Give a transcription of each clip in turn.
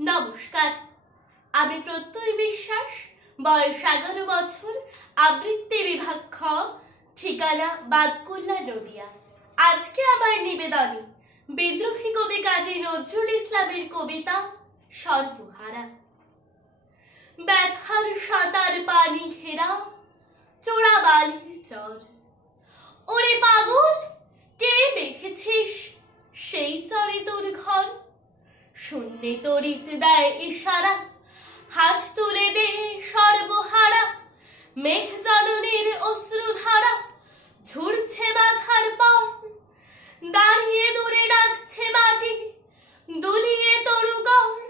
নমস্কার। আমি প্রত্যয় বিশ্বাস, বয়স এগারো বছর, আবৃত্তি বিভাগ খ, ঠিকানা বাদকুল্লা নদিয়া। আজকে আমার নিবেদনে বিদ্রোহী কবি কাজী নজরুল ইসলামের কবিতা সর্বহারা। ব্যথার সাঁতার পানি ঘেরা চোরা বালির চর। ওরে পাগল! শূন্যে তরিত দেয় ইশারা। হাত তুলে দে সর্বহারা। মেঘ জননীর অশ্রুধারা। ঝুরছে মাথার পর দাঁড়িয়ে দূরে ডাকছে মাটি। দুলিয়ে তরুগর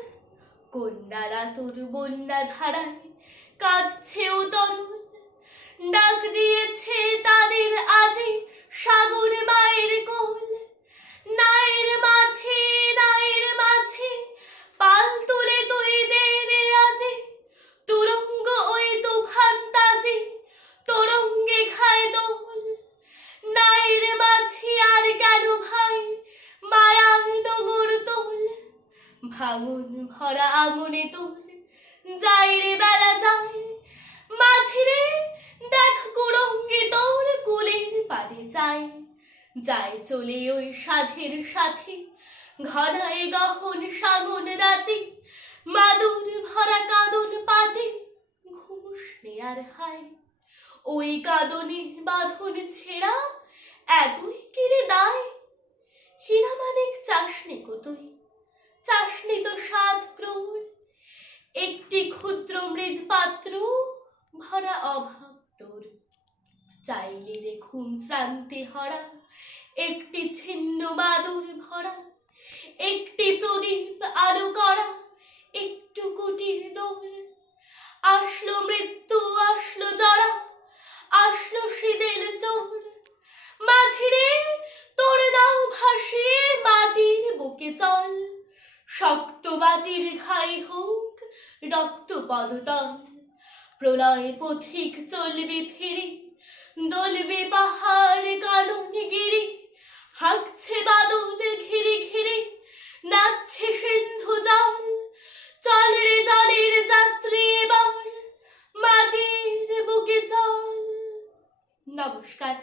কন্যারা তোর বন্যা ধারায় কাঁদছে ভাঙন ভরা আগুনে তোল যাই রে বেলা যায়। মাঝিরে দেখ কুরঙ্গে তোর কুলের পারে যায়। যায় চলে ওই সাধের সাথে, ঘনায় গহন সাগন রাতে। মাদুর ভরা কাদন পাতে, ঘুষ নেয়ার হায়। ওই কাদনের বাঁধন ছেঁড়া, এতই কিরে দায়। হীরা মানিক চাষনি কতই। একটি ক্ষুদ্র মৃদ পাত্র ভরা অভাব তোর চাইলে দেখুন শ্রান্তি হরা, একটি ছিন্ন বাদুর ভরা, একটি প্রদীপ আলো করা, একটু কুটির দোল। আসলো মৃত্যু, আসলো জরা, আসলো শীতের চোর। মাঝিরে, তোর নাও ভাসিয়ে মাটির বুকে চল। শক্ত মাটির খাই হোক রক্ত পদতন প্রলয় পথিক চলবে ফিরি, দলবে পাহাড় কালো গিরি, হাঁকছে বাদল ঘিরে ঘিরে, নাচছে সিন্ধু জল চল রে জলের যাত্রী এবার মাটির বুকে চল নমস্কার।